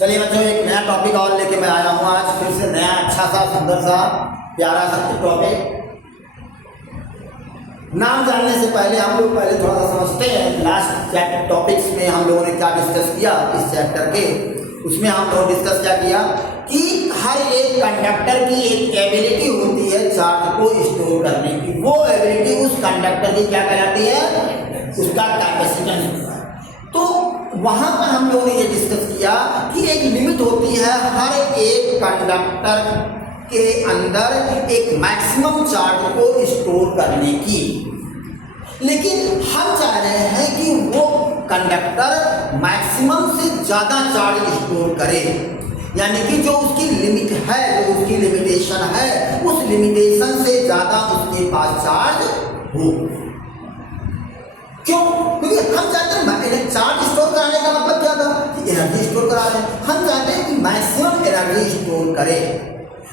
चलिए बच्चों, एक नया टॉपिक और लेके मैं आया हूँ आज फिर से नया अच्छा सा सुंदर सा प्यारा सा टॉपिक। नाम जानने से पहले हम लोग पहले थोड़ा सा समझते हैं लास्ट चैप्टर टॉपिक्स में हम लोगों ने क्या डिस्कस किया इस चैप्टर के। उसमें हम लोग डिस्कस क्या किया कि हर एक कंडक्टर की एक एबिलिटी होती है चार्ज को स्टोर करने की। वो एबिलिटी उस कंडक्टर की क्या कहलाती है? उसका कैपेसिटेंस। तो वहां पर हम लोगों ने ये डिस्कस किया कि एक लिमिट होती है हर एक कंडक्टर के अंदर एक मैक्सिमम चार्ज को स्टोर करने की। लेकिन हम चाह रहे हैं कि वो कंडक्टर मैक्सिमम से ज़्यादा चार्ज स्टोर करे, यानी कि जो उसकी लिमिट है, जो उसकी लिमिटेशन है, उस लिमिटेशन से ज़्यादा उसके पास चार्ज हो। क्यों? क्योंकि हम चाहते हैं चार्ज स्टोर कराने का मतलब क्या था कि एनर्जी स्टोर करा रहे हैं। हम चाहते हैं कि मैक्सिमम एनर्जी स्टोर करे,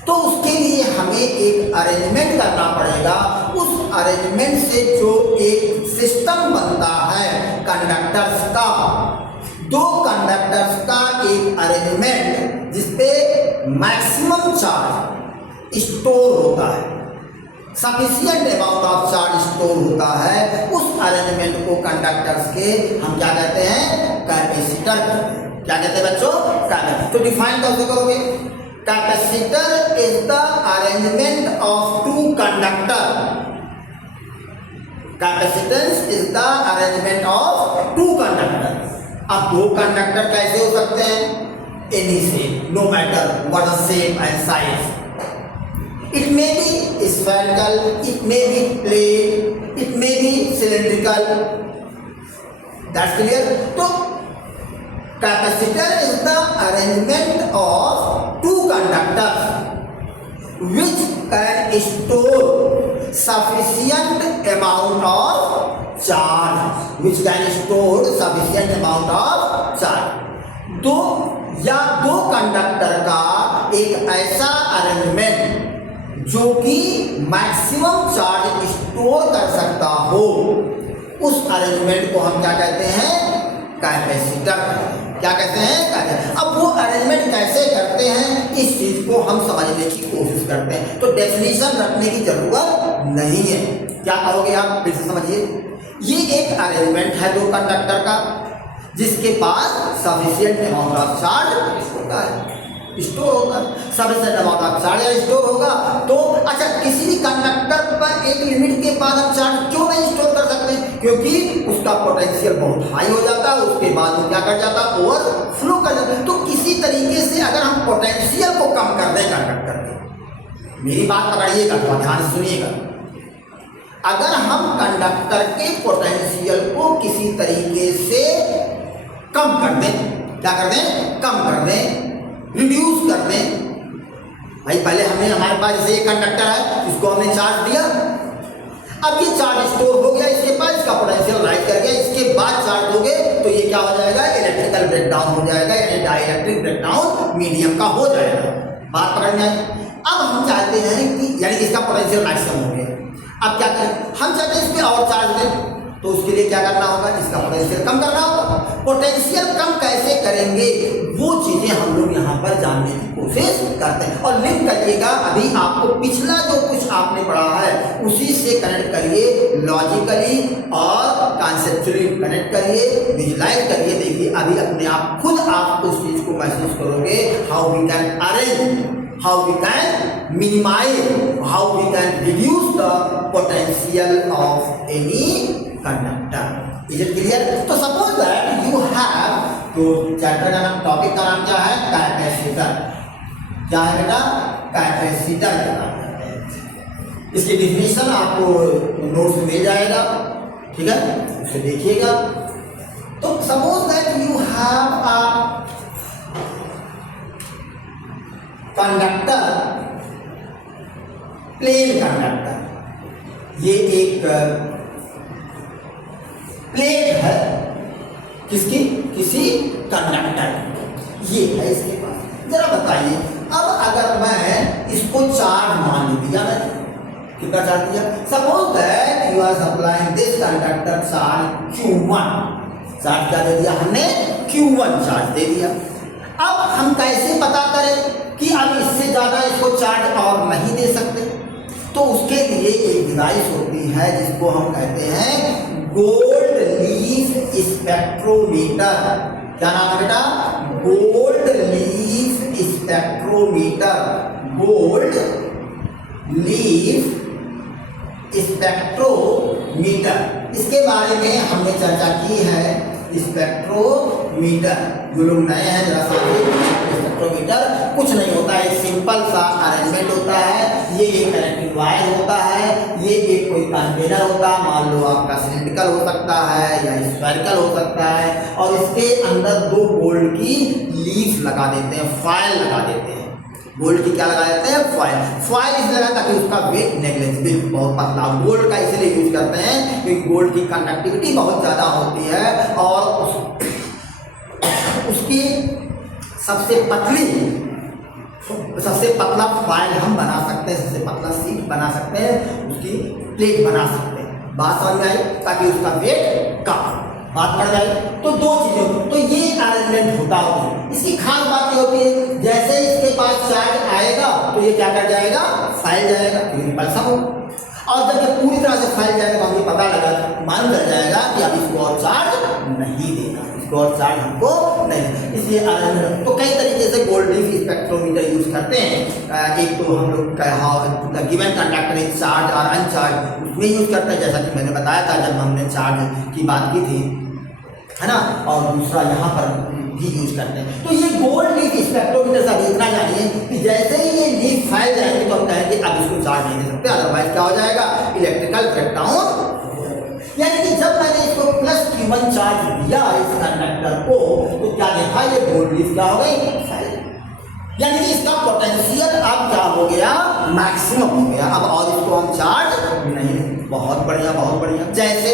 तो उसके लिए हमें एक अरेंजमेंट करना पड़ेगा। उस अरेंजमेंट से जो एक सिस्टम बनता है कंडक्टर्स का, दो कंडक्टर्स का एक अरेंजमेंट जिसपे मैक्सिमम चार्ज स्टोर होता है, sufficient amount of charge store होता है, उस अरेंजमेंट को कंडक्टर्स के हम क्या कहते हैं? कैपेसिटर। क्या कहते हैं बच्चों? कैपेसिटर। तो डिफाइन कैसे करोगे? Capacitor is the arrangement of two conductor. Capacitance is the arrangement of two conductor. अब दो कंडक्टर कैसे हो सकते हैं? Any shape, no matter what the shape and size. It may be spherical, it may be plane, it may be cylindrical. That's clear? तो capacitor is the arrangement of two conductors which can store sufficient amount of charge. Which can store sufficient amount of charge. दो conductor का एक ऐसा arrangement जो कि maximum charge store कर सकता हो, उस अरेंजमेंट को हम क्या कहते हैं? कैपेसिटर। क्या कहते हैं? कैपेसिटर। अब वो अरेंजमेंट कैसे करते हैं इस चीज को हम समझने की कोशिश करते हैं। तो डेफिनेशन रखने की जरूरत नहीं है। क्या कहोगे आप? फिर से समझिए। ये एक अरेंजमेंट है दो कंडक्टर का जिसके पास सफिशिएंट अमाउंट ऑफ चार्ज होता है, स्टोर होगा। Sufficient amount of charge store होगा। तो अच्छा, किसी भी कंडक्टर पर एक लिमिट के बाद हम चार्ज क्यों नहीं स्टोर कर सकते? क्योंकि उसका पोटेंशियल बहुत हाई हो जाता है, उसके बाद वो क्या कर जाता है? ओवरफ्लो कर जाता है। तो किसी तरीके से अगर हम पोटेंशियल को कम कर दें कंडक्टर के, मेरी बात पकड़िएगा, तो ध्यान से सुनिएगा। अगर हम कंडक्टर के पोटेंशियल को किसी तरीके से कम कर दें, क्या कर दें? कम कर दें, रिड्यूस कर दें। भाई पहले हमने हमारे पास जैसे एक कंडक्टर है, इसको हमने चार्ज दिया, अब ये चार्ज स्टोर हो गया इसके पास, इसका पोटेंशियल राइज कर गया, इसके बाद चार्ज हो गए तो ये क्या हो जाएगा? इलेक्ट्रिकल ब्रेकडाउन हो जाएगा, यानी डाइलेक्ट्रिक ब्रेकडाउन मीडियम का हो जाएगा। बात पकड़ में आई? अब हम चाहते हैं कि यानी इसका पोटेंशियल मैक्सिमम हो गया, अब क्या करें? हम चाहते हैं इस पर और चार्ज दें, तो उसके लिए क्या करना होगा? इसका पोटेंशियल कम करना होगा। पोटेंशियल कम कैसे करेंगे वो चीजें हम लोग यहाँ पर जानने की कोशिश करते हैं। और लिंक करिएगा, अभी आपको पिछला जो कुछ आपने पढ़ा है उसी से कनेक्ट करिए, लॉजिकली और कॉन्सेप्चुअली कनेक्ट करिए, विजुलाइज करिए। देखिए अभी अपने आप खुद आप उस चीज को महसूस करोगे, how we can arrange, how we can minimize, how we can reduce the potential of any conductor. Is it clear? तो suppose that you have, तो चैप्टर का नाम, टॉपिक का नाम क्या है? कैपेसिटर। क्या है बेटा? कैपेसिटर का नाम है। इसकी डिफिनेशन आपको नोट्स में मिल जाएगा, ठीक है? उसे देखिएगा। तो suppose that you have a conductor, plane conductor, ये एक प्लेट है किसकी? किसी कंडक्टर, ये है इसके पास। जरा बताइए, अब अगर मैं इसको चार्ज मान दिया, मैंने कितना चार्ज दिया? Suppose that you are supplying this conductor charge Q1, charge क्या दे दिया हमने, Q1 चार्ज दे दिया। अब हम कैसे पता करें कि अब इससे ज़्यादा इसको चार्ज और नहीं दे सकते? तो उसके लिए एक डिवाइस होती है जिसको हम कहते हैं गोल्ड लीफ स्पेक्ट्रोमीटर। क्या नाम है बेटा? Gold leaf spectrometer. Gold leaf spectrometer, इसके बारे में हमने चर्चा की है। स्पेक्ट्रोमीटर, जो लोग नए हैं जरा सा, स्पेक्ट्रोमीटर कुछ नहीं होता है, एक सिंपल सा अरेंजमेंट होता है। ये एक इलेक्ट्रिक वायर होता है, ये एक कोई कंटेनर होता है, मान लो आपका सिलिंड्रिकल हो सकता है या स्फेरिकल हो सकता है, और इसके अंदर 2 गोल्ड की लीफ लगा देते हैं, फॉयल लगा देते हैं। गोल्ड की क्या लगा देते हैं? फॉयल इसलिए लगा ताकि उसका वेट नेग्लिजिबल, बहुत पतला। गोल्ड का इसलिए यूज करते हैं क्योंकि गोल्ड की कंडक्टिविटी बहुत ज़्यादा होती है और उसकी सबसे पतला फॉयल हम बना सकते हैं, सबसे पतला शीट बना सकते हैं, उसकी प्लेट बना सकते हैं। बात समझ में आई? ताकि उसका वेट कम, बात बढ़ जाए। तो 2 चीज़ें, तो ये अरेंजमेंट होता है। इसकी खास बात ये होती है, जैसे इसके पास चार्ज आएगा तो ये क्या कर जाएगा? फैल जाएगा, क्योंकि रिपल्सन हो। और जब ये पूरी तरह से फैल जाएगा तो हमें पता लगा, मालूम चल जाएगा कि अब इसको और चार्ज नहीं देना, इसको और चार्ज हमको नहीं देना। इसलिए अरेंजमेंट, तो कई तरीके से गोल्ड लीफ स्पेक्ट्रोमीटर यूज करते हैं। एक तो हम लोग गिवन कंडक्टर इज चार्ज और अनचार्ज, उसमें यूज करते हैं, जैसा कि मैंने बताया था जब हमने चार्ज की बात की थी, है ना। और दूसरा यहाँ पर भी यूज करते हैं। तो ये गोल्ड लीफ स्पेक्ट्रोमीटर से इतना जानिए कि जैसे ही ये लीफ फैल जाएंगे तो हम कहेंगे अब इसको चार्ज नहीं दे सकते, अदरवाइज क्या हो जाएगा? Electrical breakdown. यानी कि जब मैंने इसको प्लस Q1 चार्ज दिया इस कंडक्टर को, तो क्या देखा? ये गोल्ड लीफ क्या हो गई? फैल। यानी कि इसका पोटेंशियल अब क्या हो गया? मैक्सिमम हो गया। अब और इसको हम चार्ज नहीं। बहुत बढ़िया, बहुत बढ़िया। जैसे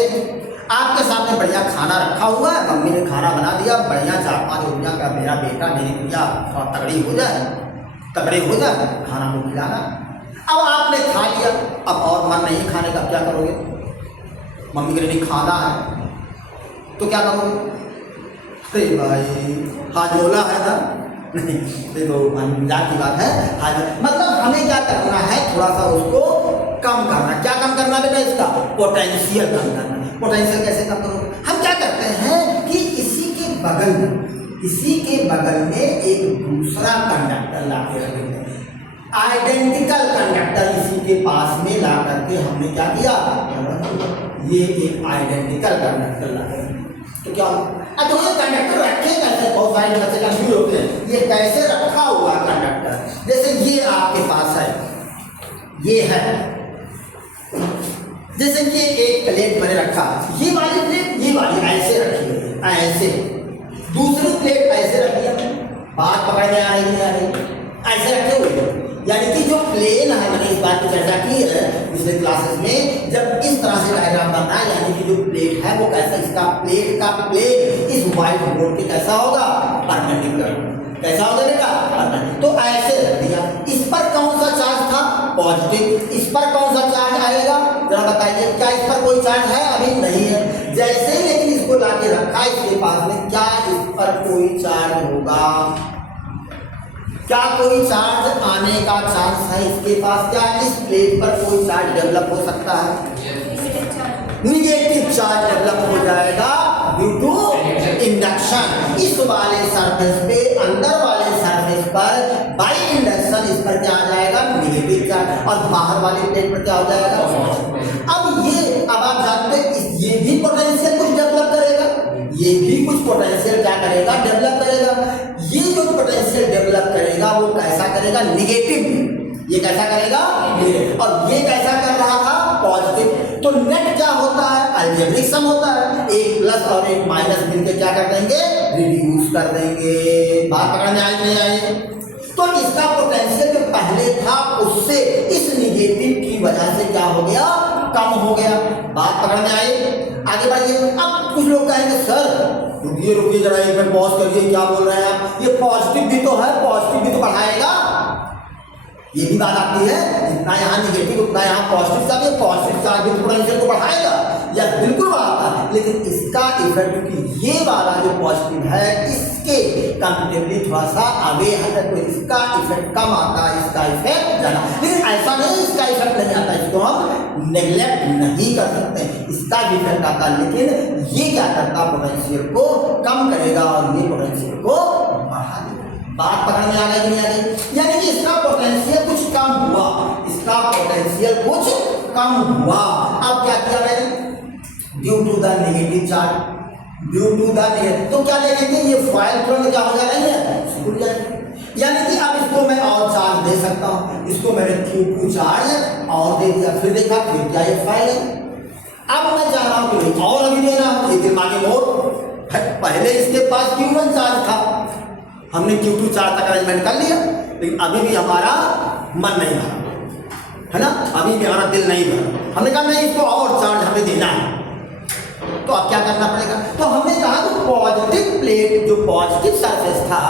आपके सामने बढ़िया खाना रखा हुआ है, मम्मी ने खाना बना दिया, बढ़िया 4-5 रोटियां का, मेरा बेटा मेरी गुड़िया और तगड़े हो जाए, खाना को खिलाना। अब आपने खा लिया, अब और मन नहीं खाने का, क्या करोगे? मम्मी के लिए नहीं खाना है तो क्या करोगे? अरे भाई हाजोला है ना, नहीं देखो मजाक की बात है। मतलब हमें क्या करना है? थोड़ा सा उसको कम करना। क्या कम करना बेटा? इसका पोटेंशियल कम करना। पोटेंशियल कैसे कम करोगे? हम क्या करते हैं कि इसी के बगल में एक दूसरा कंडक्टर ला के रख देते हैं, आइडेंटिकल कंडक्टर इसी के पास में ला करके हमने क्या किया? ये एक आइडेंटिकल कंडक्टर ला कर, तो क्या तो ये कंडक्टर रखे कैसे? बहुत सारे बच्चे कंफ्यूज होते हैं, ये कैसे रखा हुआ कंडक्टर? जैसे ये आपके पास है, ये है, जैसे ये एक प्लेट मैंने रखा, ये वाली प्लेट, ये वाली ऐसे रखी है, ऐसे। दूसरी प्लेट ऐसे रखी है, बात पकड़ में आ रही नहीं आ रही? ऐसे रखे हुए, यानी कि जो प्लेन है, मैंने इस बात की चर्चा की है पिछले क्लासेस में, जब इस तरह से डायग्राम बनना है, यानी कि जो प्लेट है वो कैसा, इसका प्लेट का प्लेन इस व्हाइट बोर्ड के कैसा होगा? परपेंडिकुलर। कैसा होगा बेटा? परपेंडिकुलर। तो ऐसे रख दिया। इस पर कौन सा चार्ज था? पॉजिटिव। इस पर कौन सा चार्ज आएगा? जरा बताइए, क्या इस पर कोई चार्ज है? अभी नहीं है। जैसे ही लेकिन इसको लाके रखा इसके पास में, क्या इस पर कोई चार्ज होगा? क्या कोई चार्ज आने का चांस है इसके पास? क्या इस प्लेट पर कोई चार्ज डेवलप हो सकता है? निगेटिव चार्ज डेवलप हो जाएगा ड्यू टू इंडक्शन। इस वाले सरफेस पे, अंदर वाले सरफेस पर बाय इंडक्शन इस पर क्या आ जाएगा? निगेटिव चार्ज, और बाहर वाले प्लेट पर क्या हो जाएगा? अब आप जानते हैं ये भी पोटेंशियल कुछ डेवलप करेगा, ये भी कुछ पोटेंशियल क्या करेगा? डेवलप करेगा। ये जो पोटेंशियल डेवलप करेगा वो कैसा करेगा? निगेटिव। ये कैसा करेगा? और ये कैसा कर रहा था? पॉजिटिव। तो नेट क्या होता है? अलजेब्रिक सम होता है। एक प्लस और एक माइनस मिलकर क्या कर देंगे? रिड्यूस कर देंगे। बात पकड़ में आई नहीं आई? तो इसका पोटेंशियल जो पहले था उससे इस निगेटिव की वजह से क्या हो गया? कम हो गया। बात पकड़ में आई? आगे बढ़िए। अब कुछ लोग कहेंगे सर रुकिए जरा एक मिनट पॉज करिए, क्या बोल रहे हैं आप? ये पॉजिटिव भी तो है, पॉजिटिव भी तो बढ़ाएगा। ये भी बात आती है, जितना यहाँ निगेटिव उतना यहाँ पॉजिटिव चार्ज, पॉजिटिव चार्ज भी पोटेंशियल को बढ़ाएगा। या बिल्कुल बढ़ाता है, लेकिन इसका इफेक्ट क्योंकि ये वाला जो पॉजिटिव है इसके कंपेरेटिवली थोड़ा सा आगे है, तो इसका इफेक्ट कम आता है, इसका इफेक्ट ज़्यादा। लेकिन ऐसा नहीं इसका इफेक्ट नहीं आता, इसको हम नेग्लेक्ट नहीं कर सकते, इसका भी इफेक्ट आता है, लेकिन ये क्या करता है पोटेंशियल को कम करेगा और ये पोटेंशियल को बढ़ा देगा। बात पकड़ में आ गई कि नहीं आ गई? यानी कि इसका पोटेंशियल कुछ कम हुआ, इसका पोटेंशियल कुछ कम हुआ। अब क्या किया मैंने? Due to the negative charge, due to the negative, तो क्या देखेंगे ये फॉइल तुरंत क्या हो जा रही है, सिकुड़ जाएगी। यानी कि अब इसको मैं और चार्ज दे सकता हूँ, इसको मैंने Q2 चार्ज और दे दिया, फिर देखा फिर क्या ये फॉइल है। अब मैं चाह रहा हूँ कि और अभी देना, लेकिन आगे मोड़, पहले इसके पास Q1 चार्ज था, हमने Q2 चार्ज तक अरेंजमेंट कर लिया, लेकिन अभी भी हमारा मन नहीं भरा, है ना, अभी भी हमारा दिल नहीं भरा। हमने कहा नहीं इसको और चार्ज हमें देना है, तो अब क्या करना पड़ेगा? तो हमने कहा जो पॉजिटिव प्लेट, जो पॉजिटिव सरफेस था,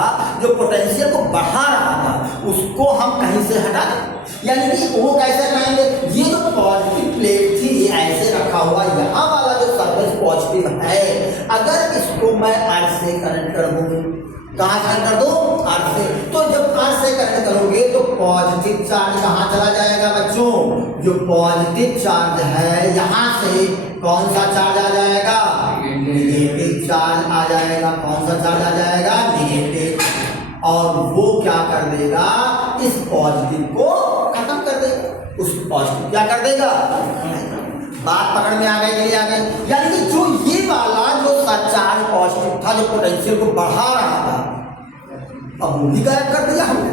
जो पोटेंशियल को बढ़ा रहा था, उसको हम कहीं से हटा दें। यानी कि वो कैसे हटाएंगे? ये जो पॉजिटिव प्लेट थी ऐसे रखा हुआ, यहाँ वाला जो सरफेस पॉजिटिव है, अगर इसको मैं अर्थ से कनेक्ट कर दूँ, कहाँ कनेक्ट कर दो? अर्थ से। तो जब अर्थ से कनेक्ट करोगे तो पॉजिटिव चार्ज कहाँ चला जाएगा बच्चों? जो पॉजिटिव चार्ज है यहाँ से कौन सा चार्ज आ जाएगा? नेगेटिव चार्ज आ जाएगा। कौन सा चार्ज आ जाएगा? नेगेटिव। और वो क्या कर देगा? इस पॉजिटिव को खत्म कर देगा। उस पॉजिटिव क्या कर देगा? बात पकड़ में आ गई कि नहीं आ गई? यानी कि जो ये वाला जो चार्ज पॉजिटिव था, जो पोटेंशियल को बढ़ा रहा था, अब वो भी गायब कर दिया हमने।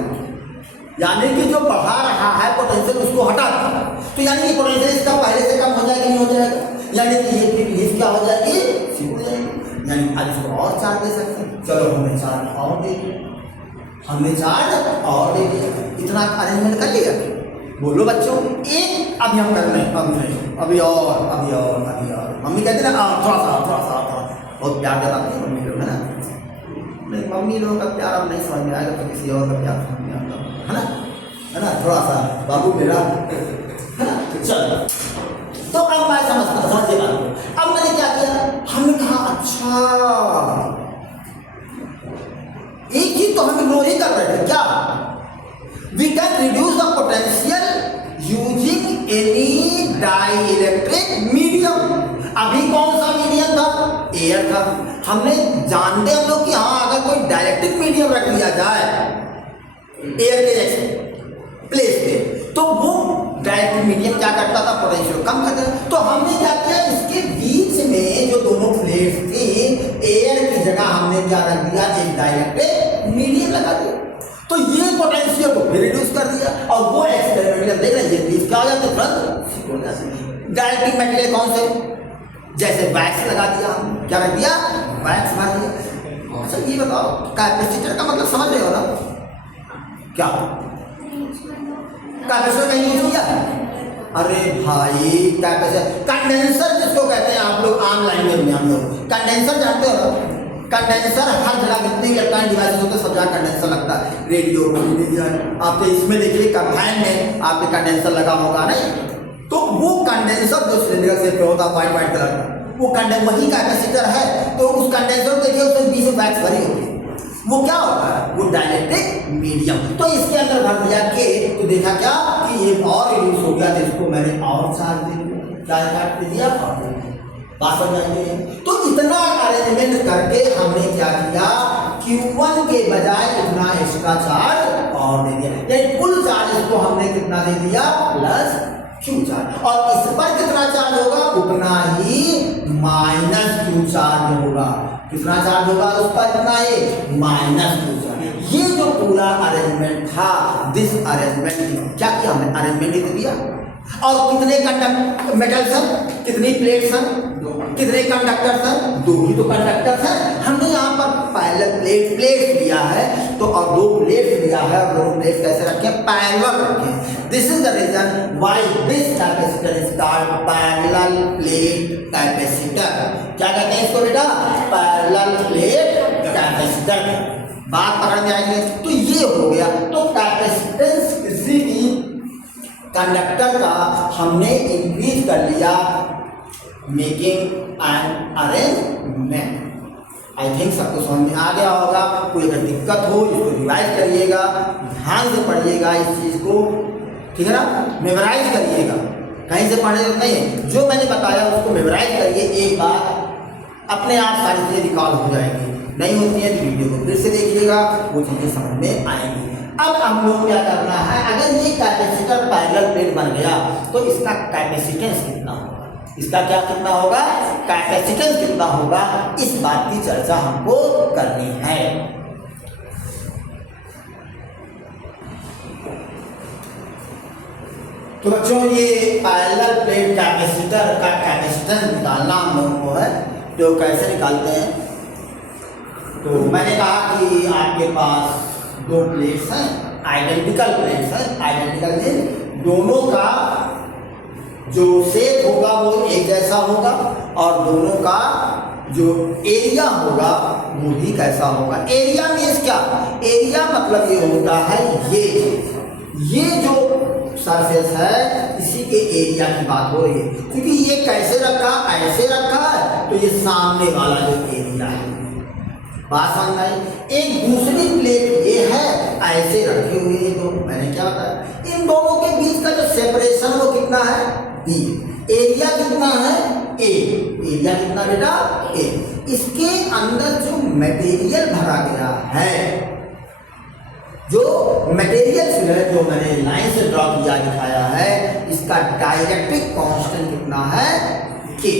यानी कि जो बढ़ा रहा है पोटेंशियल, उसको हटा दिया। तो यानी कि पोटेंशियल इसका पहले से कम हो जाएगा, नहीं हो जाएगा? यानी कि ये रिलीज क्या हो जाएगी? सिकुड़ जाएगी। यानी आज इसको और चार्ज दे सकते हैं। चलो हमने चार्ज और दे दिया, हमने चार्ज और दे दिया, इतना अरेंजमेंट कर लिया। बोलो बच्चों, एक अभी हम कर रहे हैं, अभी नहीं, अभी और अभी और अभी और। मम्मी कहती है ना थोड़ा सा बहुत प्यार जताती है मम्मी लोग, है ना? नहीं, मम्मी लोगों का प्यार अब नहीं समझ में आएगा तो किसी और का प्यार समझ में आता है ना? है ना? थोड़ा सा बाबू मेरा, है ना? चलो, तो अब मैं समझता समझे बात को। अब मैंने क्या किया? हमने कहा अच्छा, एक चीज तो हम इग्नोर ही कर रहे थे, क्या? We can reduce the potential using any dielectric medium। अभी कौन सा मीडियम था? एयर था। हमने जानते हम लोग कि हाँ, अगर कोई डायलेक्ट्रिक मीडियम रख लिया जाए एयर के जैसे प्लेस पे, तो वो डायलेक्ट्रिक मीडियम क्या करता था? पोटेंशियल कम करता था। तो हमने क्या किया? इसके बीच में जो दोनों प्लेट्स थी, एयर की जगह हमने क्या रख दिया? एक डायलेक्ट्रिक मीडियम लगा दिया। तो ये पोटेंशियल को भी रिड्यूस कर दिया। और वो एक्सपेरिमेंट देख रहे हैं, ये बीच क्या हो जाते तुरंत डायरेक्टिव मटेरियल कौन से? जैसे वैक्स लगा दिया, हम क्या रख दिया? वैक्स मार दिया। अच्छा ये बताओ, कैपेसिटर का मतलब समझ रहे हो ना? क्या कैपेसिटर का यूज किया? अरे भाई कैपेसिटर, कंडेंसर जिसको कहते हैं आप लोग आम लैंग्वेज में, हम लोग कंडेंसर जानते हो? कंडेंसर हर जगह जितने इलेक्ट्रॉनिक डिवाइसेस होते हैं सब जगह कंडेंसर लगता है। रेडियो, टेलीविजन, आपके इसमें देखिए कंफाइन में आपके कंडेंसर लगा होगा नहीं? तो वो कंडेंसर जो सिलेंडर शेप में होता है व्हाइट कलर का, वो वही कैपेसिटर है। तो उस कंडेंसर को देखिए, उसमें बीच में वैक्स भरी होती है, वो क्या होता है? वो डायलेक्ट्रिक मीडियम। तो इसके अंदर भर दिया के, तो देखा क्या कि ये और रिड्यूस हो गया, तो इसको मैंने और चार्ज दे दिया, क्या काट दिया? बात समझ आएंगे? तो इतना अरेंजमेंट करके हमने क्या किया? Q1 के बजाय इतना एक्स्ट्रा चार्ज और दे दिया, यानी कुल चार्ज इसको हमने कितना दे दिया? Plus Q charge. और इस पर कितना चार्ज होगा? उतना ही माइनस Q चार्ज होगा। कितना चार्ज होगा उस पर? इतना ही माइनस Q चार्ज। ये जो पूरा अरेंजमेंट था, दिस अरेंजमेंट क्या किया हमने? अरेंजमेंट ही दे दिया। और कितने कंडक्टर मेटल्स हैं? कितनी प्लेट्स हैं? कितने कंडक्टर्स हैं? दो ही तो कंडक्टर्स हैं। हमने यहाँ पर पहले प्लेट लिया है, तो और दो प्लेट्स लिया है, और दो प्लेट कैसे रखे? पैरेलल रखे। This is the reason why this capacitor is called parallel plate capacitor. क्या कहते हैं इसको बेटा? Parallel plate capacitor. बात पकड़ में आएगी? तो ये हो गया। तो कैपेसिटेंस किसी भी कंडक्टर का हमने इंक्रीज कर लिया making an arrangement. I think सबको समझ में आ गया होगा। कोई अगर दिक्कत हो इसको रिवाइज करिएगा, ध्यान से पढ़िएगा इस चीज़ को, ठीक है ना, मेमोराइज करिएगा, कहीं से पढ़ने नहीं है, जो मैंने बताया उसको मेमोराइज करिए, एक बार अपने आप सारी चीज़ें रिकॉल हो जाएंगी। नहीं होती है तो वीडियो को फिर से देखिएगा, वो चीज़ें समझ में आएंगी। अब हम लोग क्या करना है, अगर ये कैपेसिटर पैरेलल प्लेट बन गया तो इसका कैपेसिटेंस कितना होगा, इसका क्या कितना होगा, कैपेसिटेंस कितना होगा, इस बात की चर्चा हमको करनी है। तो बच्चों ये पैरेलल प्लेट कैपेसिटर का कैपेसिटेंस निकालना हम लोगों को है, तो कैसे निकालते हैं। तो मैंने कहा कि आपके पास दो प्लेट्स हैं, आइडेंटिकल प्लेट्स हैं, आइडेंटिकल मीन दोनों का जो शेप होगा वो एक जैसा होगा और दोनों का जो एरिया होगा वो भी कैसा होगा। एरिया मीन्स क्या, एरिया मतलब ये होता है ये जो सरफेस है इसी के एरिया की बात हो रही है, क्योंकि ये कैसे रखा, ऐसे रखा है, तो ये सामने वाला जो एरिया है, बात समझ आई। एक दूसरी प्लेट ये है, ऐसे रखी हुई है, तो मैंने क्या बताया, इन दोनों के बीच का जो सेपरेशन वो कितना है, डी। एरिया कितना है, ए। एरिया कितना बेटा, ए। इसके अंदर जो मटेरियल भरा गया है, जो मटेरियल फिगर जो मैंने लाइन से ड्रॉ किया दिखाया है, इसका डाइलेक्ट्रिक कांस्टेंट कितना है, के।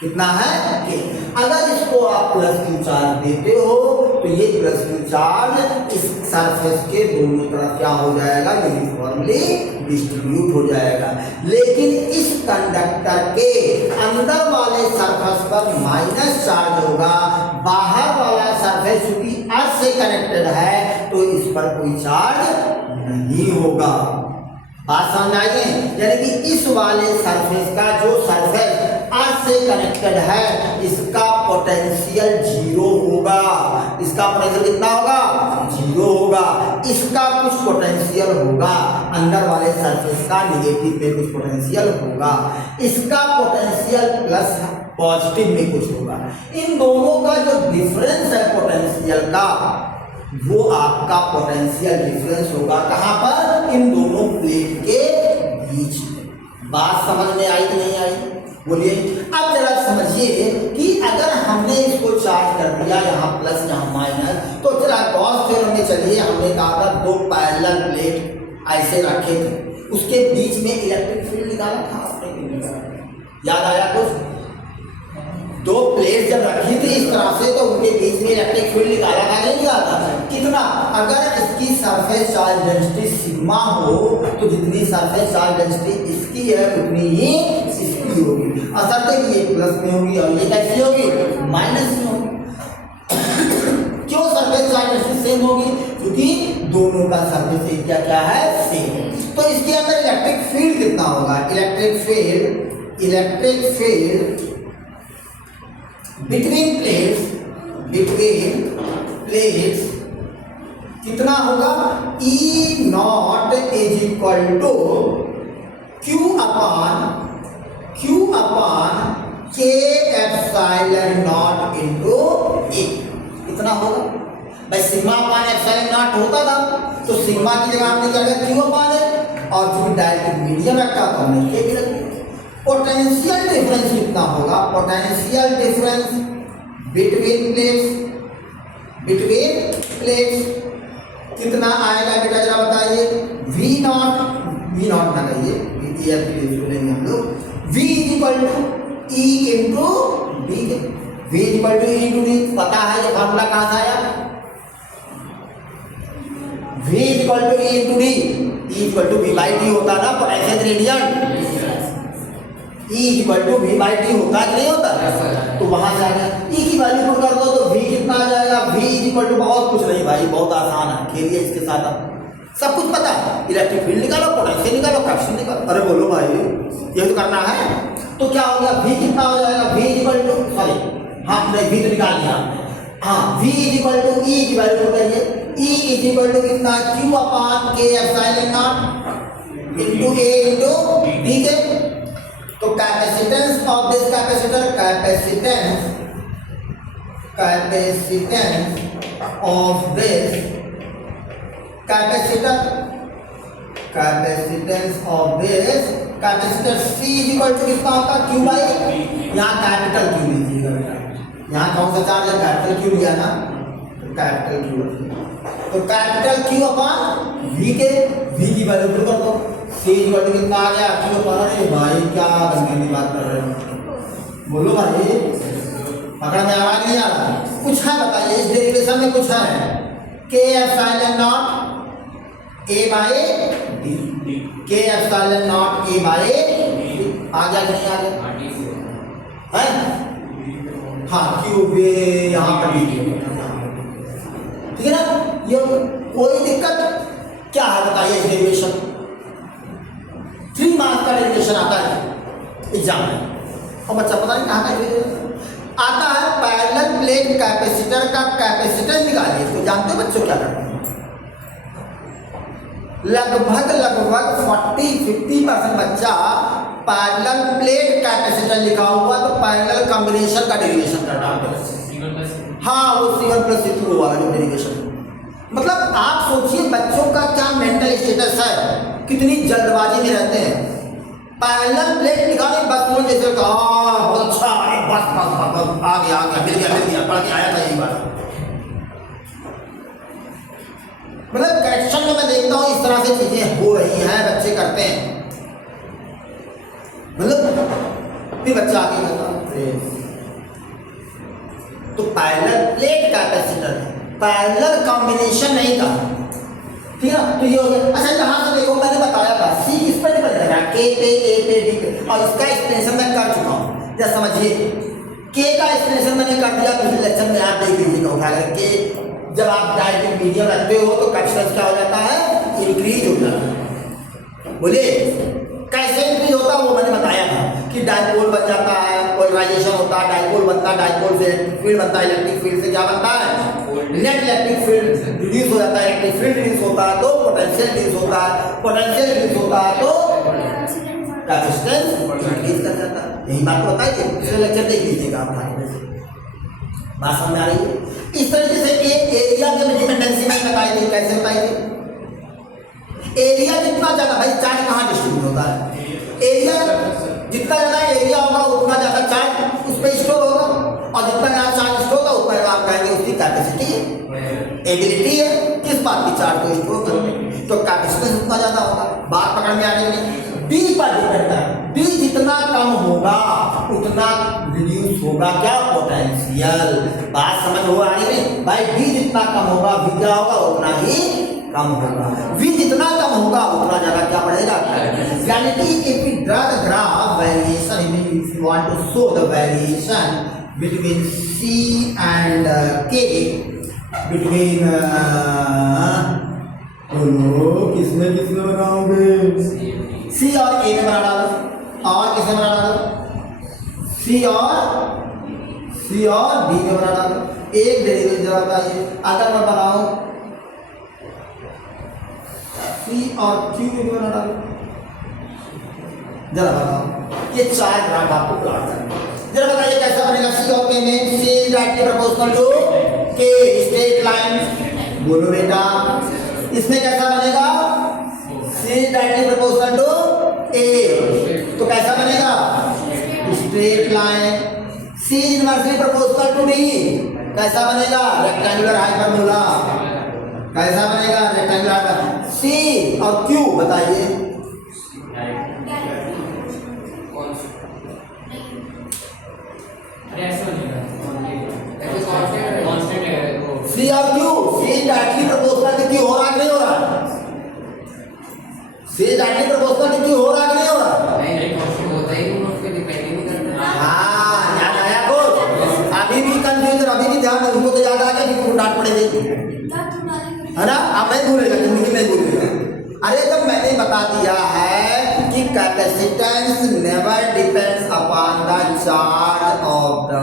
कितना है, के। अगर इसको आप प्लस क्यू चार्ज देते हो तो ये प्लस क्यू चार्ज इस सरफेस के दोनों तरफ क्या हो जाएगा, यूनिफॉर्मली डिस्ट्रीब्यूट हो जाएगा। लेकिन इस कंडक्टर के अंदर वाले सरफेस पर माइनस चार्ज होगा, बाहर वाला सरफेस क्योंकि अर्थ से कनेक्टेड है तो इस पर कोई चार्ज नहीं होगा। बात समझ आई है, यानी कि इस वाले सरफेस का जो सरफेस अर्थ से कनेक्टेड है इसका पोटेंशियल जीरो होगा, इसका पोटेंशियल कितना होगा, जीरो होगा। इसका कुछ पोटेंशियल होगा, अंदर वाले सरफेस का निगेटिव में कुछ पोटेंशियल होगा, इसका पोटेंशियल प्लस पॉजिटिव में कुछ होगा। इन दोनों का जो डिफरेंस है पोटेंशियल का, वो आपका पोटेंशियल डिफरेंस होगा कहाँ पर, इन दोनों प्लेट के बीच में। बात समझ में आई कि नहीं आई, बोलिए। अब जरा समझिए कि अगर हमने इसको चार्ज कर दिया, यहाँ प्लस यहाँ माइनस, तो जरा गॉस थ्योरम में चलिए, हमने कहा था दो पैरेलल प्लेट ऐसे रखे थे, उसके बीच में इलेक्ट्रिक फील्ड निकाला था आपने, याद आया कुछ। दो प्लेट जब रखी थी इस तरह से तो उनके बीच में इलेक्ट्रिक फील्ड निकाला था, नहीं निकाला था, कितना, अगर इसकी सरफेस चार्ज डेंसिटी सिग्मा हो तो जितनी सरफेस चार्ज डेंसिटी इसकी है उतनी ही इसकी होगी, असर है कि ये प्लस में होगी और ये कैसी होगी, माइनस में होगी। क्यों सरफेस चार्ज डेंसिटी सेम होगी, क्योंकि दोनों का सरफेस एरिया क्या है, सेम। तो इसके अंदर इलेक्ट्रिक फील्ड कितना होगा, इलेक्ट्रिक फील्ड बिटवीन प्लेट्स कितना होगा, E not is equal to Q upon K epsilon not into A। कितना होगा भाई, सिग्मा अपान एप्सिलॉन नॉट होता था तो सिग्मा की जगह हमने क्या किया, Q अपान है, और जो डायरेक्ट मीडियम रखा तो हमने K भी रख दिया। पोटेंशियल डिफरेंस कितना होगा, पोटेंशियल डिफरेंस बिटवीन प्लेट्स कितना आएगा बेटा, जरा बताइए। V नॉट ना कहिए, हम लोग V equal to E into D, V equal to E into D, पता है ये फॉर्मूला कहाँ से आया, V equal to E into D, E equal to V by D होता ना potential gradient, E equal to V by D होता कि नहीं होता, तो वहां से आ गया। E की वैल्यू पुट कर दो तो V कितना आ जाएगा, V इक्वल टू बहुत कुछ नहीं भाई, बहुत आसान है, खेलिए इसके साथ, आप सब कुछ पता है, इलेक्ट्रिक फील्ड निकालो, पोटेंशियल निकालो, फ्रैक्शन निकालो। अरे बोलो भाई ये तो करना है, तो क्या हो गया, V कितना हो जाएगा, V इक्वल टू सॉरी हाँ नहीं V तो निकाल लिया, हाँ V इक्वल टू E की वैल्यू पुट करिए, E इक्वल टू कितना, Q upon K epsilon not into A into D के। तो capacitance of this capacitor, capacitance of this capacitor, capacitance of this capacitor C equal to कितना होता है, Q by, यहाँ capital Q लीजिएगा बेटा, यहाँ कौन सा चार्ज है, कैपिटल Q लिया ना, तो कैपिटल Q, तो कैपिटल Q अपॉन V के, V की वैल्यू पुट कर दो, C इक्वल टू कितना आ गया, Q अपॉन, अरे भाई क्या गंदी बात कर रहे हो, बोलो भाई, पकड़ में आवाज नहीं आ रहा, कुछ है बताइए, इस डेरिवेशन में कुछ है, K epsilon not A by D, K epsilon not A by D, आ गया कि नहीं आ गया, है हाँ, क्यों यहाँ पर भी ठीक है ना, ये कोई दिक्कत क्या है बताइए, इस डेरिवेशन 3 मार्क्स का डेरिवेशन आता है एग्जाम में, और बच्चा पता नहीं कहाँ का आता है, पैरेलल प्लेट कैपेसिटर का कैपेसिटेंस निकालिए, तो जानते हो बच्चों क्या करते हैं, लगभग 40-50% बच्चा पैरेलल प्लेट कैपेसिटर लिखा हुआ तो पैरेलल कॉम्बिनेशन का डेरिवेशन कर डालते हैं, हाँ वो C1 प्लस C2 वाला जो डेरिवेशन, मतलब आप सोचिए बच्चों का क्या मेंटल स्टेटस है, कितनी जल्दबाजी में रहते हैं, पैरेलल प्लेट निकाले बस वो जैसे बहुत अच्छा, बस आ गया मिल गया पढ़ के आया था यही बात, मतलब करेक्शन में मैं देखता हूँ इस तरह से चीजें हो रही हैं, बच्चे करते हैं, मतलब भी बच्चा आगे होता, तो parallel plate capacitor parallel combination नहीं था, ठीक है, तो ये हो गया। अच्छा यहाँ से देखो मैंने बताया था C किस पर डिपेंड कर रहा है, K पे, A पे, D पे, और इसका एक्सप्लेनेशन मैं कर चुका हूँ, जरा समझिए, K का एक्सप्लेनेशन मैंने कर दिया पिछले लेक्चर में, आप देख लीजिएगा उठाकर K, जब आप डायरेक्ट मीडियम रखते हो तो कैपेसिटेंस क्या हो जाता है, इंक्रीज हो जाता है, बोलिए कैसे इंक्रीज होता है वो मैंने बताया था कि डाइपोल बन जाता है, पोलराइजेशन होता है, डाइपोल बनता है, डाइपोल से इलेक्ट्रिक फील्ड बनता है, इलेक्ट्रिक फील्ड से क्या बनता है, नेट इलेक्ट्रिक फील्ड रिड्यूस हो जाता है, इलेक्ट्रिक फील्ड रिड्यूस होता है तो पोटेंशियल रिड्यूस होता है, पोटेंशियल रिड्यूस होता है तो कैपेसिटेंस इंक्रीज कर जाता है, यही बात तो बताइए, पिछले लेक्चर देख लीजिएगा आप, बात समझ आ रही है। इस तरीके से एक एरिया के डिपेंडेंसी में बताई थी, कैसे बताई थी, एरिया जितना ज्यादा, भाई चार्ज कहाँ डिस्ट्रीब्यूट होता है, एरिया जितना ज्यादा एरिया होगा उतना ज्यादा चार्ज उस पर स्टोर होगा, और जितना ज्यादा चार्ज स्टोर होगा उतना ज्यादा आप कहेंगे उसकी कैपेसिटी है, एबिलिटी है किस बात की, चार्ज को स्टोर करने, तो कैपेसिटेंस उतना ज्यादा होगा, बात पकड़ में आ रही है, D पर डिपेंड है, D जितना कम होगा उतना रिड्यूस होगा क्या, पोटेंशियल, बात समझ हो आ रही है भाई, D जितना कम होगा V क्या होगा उतना ही कम होगा, V जितना कम होगा उतना ज्यादा क्या बढ़ेगा, यानी कि if we draw the graph variation, if you want to show the variation between C and K, between बोलो किसमें बनाओगे, C और A में बना डालो, और किसे बना डालो, C और D में बना डालो, एक डेरिवेटिव जरा बताइए, अगर मैं बनाऊं C और Q में बना डालो, जरा बताओ, ये 4 ग्राफ आपको प्लॉट करना, जरा बताइए कैसा बनेगा, C और K में, C is directly proportional to K, straight line, बोलो बेटा, इसमें कैसा बनेगा, C is directly proportional to A, तो कैसा बनेगा, straight line, C inversely proportional to D, कैसा बनेगा, रेक्टेंगुलर हाइपरबोला, कैसा बनेगा, रेक्टेंगुलर हाइपरबोला, C और Q बताइए, C और Q, C directly proportional to Q हो रहा है नहीं हो रहा, C directly proportional to Q हो रहा है नहीं हो रहा, नहीं होता ही उसके डिपेंड नहीं करता, हाँ याद आया कुछ, अभी भी कंफ्यूजन, अभी भी ध्यान उनको तो याद आ गया कि उनको डांट पड़ेगी, है ना, आप नहीं भूलेगा, जिंदगी में भूलेगा, अरे जब मैंने बता दिया है कि capacitance never depends upon the charge of the,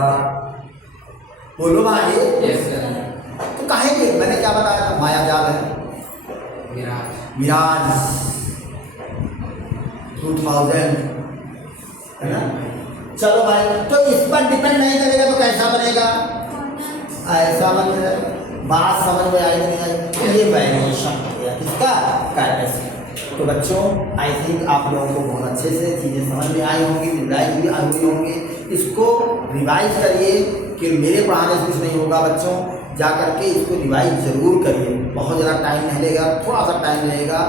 बोलो भाई, यस सर, तो कहेंगे मैंने क्या बताया था, मायाजाल है, मिराज 2000 है ना। चलो भाई, तो इस पर डिपेंड नहीं करेगा तो कैसा बनेगा, ऐसा बनेगा। बात समझ में आई नहीं आई, ये वेरिएशन हो गया किसका, काइनेस का। तो बच्चों आई थिंक आप लोगों को बहुत अच्छे से चीज़ें समझ में आई होंगी, रिवाइज भी आई हुई होंगी। इसको रिवाइज करिए कि मेरे पढ़ाने से कुछ नहीं होगा बच्चों, जा करके इसको रिवाइज ज़रूर करिए। बहुत ज़्यादा टाइम नहीं लगेगा, थोड़ा सा टाइम लगेगा।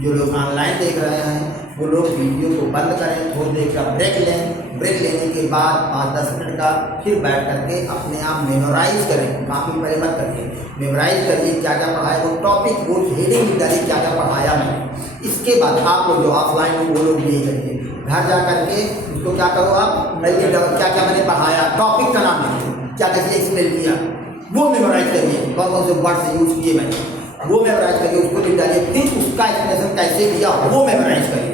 जो लोग ऑनलाइन देख रहे हैं वो लोग वीडियो को बंद करें, थोड़ी देर का ब्रेक लें। ब्रेक लेने के बाद 5-10 मिनट का फिर बैठ करके अपने आप मेमोराइज करें। काफ़ी पहले मत करिए, मेमोराइज करिए क्या क्या पढ़ाया, वो टॉपिक वो हेडिंग डालिए क्या क्या पढ़ाया मैंने। इसके बाद आप लोग जो ऑफलाइन हो वो लोग यही करिए, घर जा करके उसको क्या करो आप, क्या क्या मैंने पढ़ाया, टॉपिक का नाम लिखिए, क्या कैसे एक्सप्लेन किया वो मेमोराइज करिए। कौन कौन से वर्ड्स यूज किए मैंने वो मेमोराइज करिए, उसको लिख डालिए। फिर उसका एक्सप्लेनेशन कैसे किया वो मेमोराइज करिए।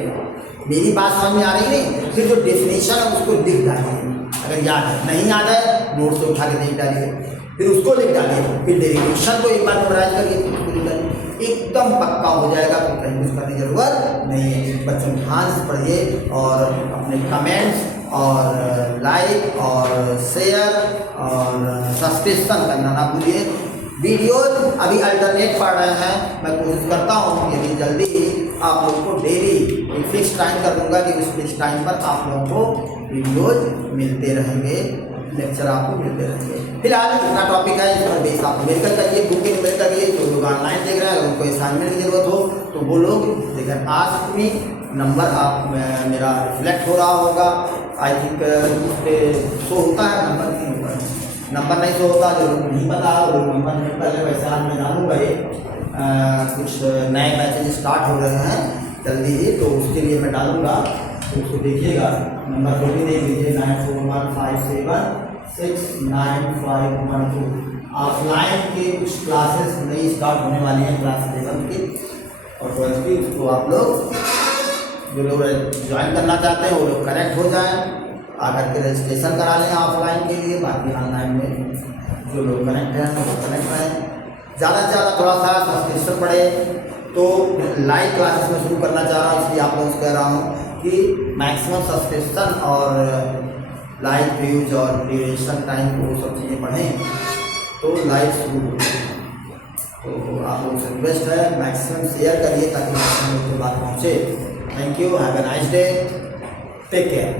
मेरी बात समझ में आ रही नहीं, फिर जो डेफिनेशन है उसको लिख डालिए। अगर याद है, नहीं याद है नोट से उठा के लिख डालिए, फिर उसको लिख डालिए। फिर डेरिवेशन को एक बार मेमोराइज करिए, फिर उसको लिख डालिए। एकदम पक्का हो जाएगा, फिर कहीं कुछ करने की जरूरत नहीं है। बच्चों ध्यान से पढ़िए और अपने कमेंट्स और लाइक और शेयर और सब्सक्रिप्शन करना ना भूलिए। वीडियो अभी अल्टरनेट पढ़ रहे हैं, मैं कोशिश करता हूँ कि जल्दी ही आप लोगों को डेली एक फिक्स टाइम कर दूँगा कि उस फिक्स टाइम पर आप लोगों को वीडियोज मिलते रहेंगे, लेक्चर आपको मिलते रहेंगे। फिलहाल इतना टॉपिक है, इस पर बेस आप मेडिकल करिए, बुकिंग मेडिकल करिए। जो लोग ऑनलाइन देख रहे हैं अगर उनको असाइनमेंट की जरूरत हो तो वो लोग देखें। आज भी नंबर आप मेरा रिफ्लेक्ट हो रहा होगा, आई थिंक उस पर शो होता है, नंबर नहीं होता है, नंबर नहीं शो होता। जो लोग नहीं पता वो नंबर नहीं पहले वैसे आज मैं डालूंगा ये कुछ नए बैचेज स्टार्ट हो रहे हैं जल्दी ही, तो उसके लिए मैं डालूंगा, तो उसको देखिएगा। नंबर को भी देख लीजिए 9415769512। ऑफलाइन के कुछ क्लासेस नई स्टार्ट होने वाली हैं, क्लास 11 की और 12 की। उसको आप लोग जो लोग ज्वाइन करना चाहते हैं वो लोग कनेक्ट हो जाएं, आकर के रजिस्ट्रेशन करा लें ऑफलाइन के लिए। बाकी ऑनलाइन में जो लोग कनेक्ट हैं वो कनेक्ट रहें। ज़्यादा से ज़्यादा थोड़ा सा सब्सक्रिप्शन बढ़े तो लाइव क्लासेस में शुरू करना चाह रहा हूँ, इसलिए आप लोगों से कह रहा हूँ कि मैक्सिमम सब्सक्रिप्शन और लाइव व्यूज और ड्यूरेशन टाइम को सब चीज़ें पढ़ें तो लाइव शुरू हो। तो आप लोगों से रिक्वेस्ट है मैक्सिमम शेयर करिए ताकि मैक्सिमम लोग के बात पहुँचे। Thank you, have a nice day, take care.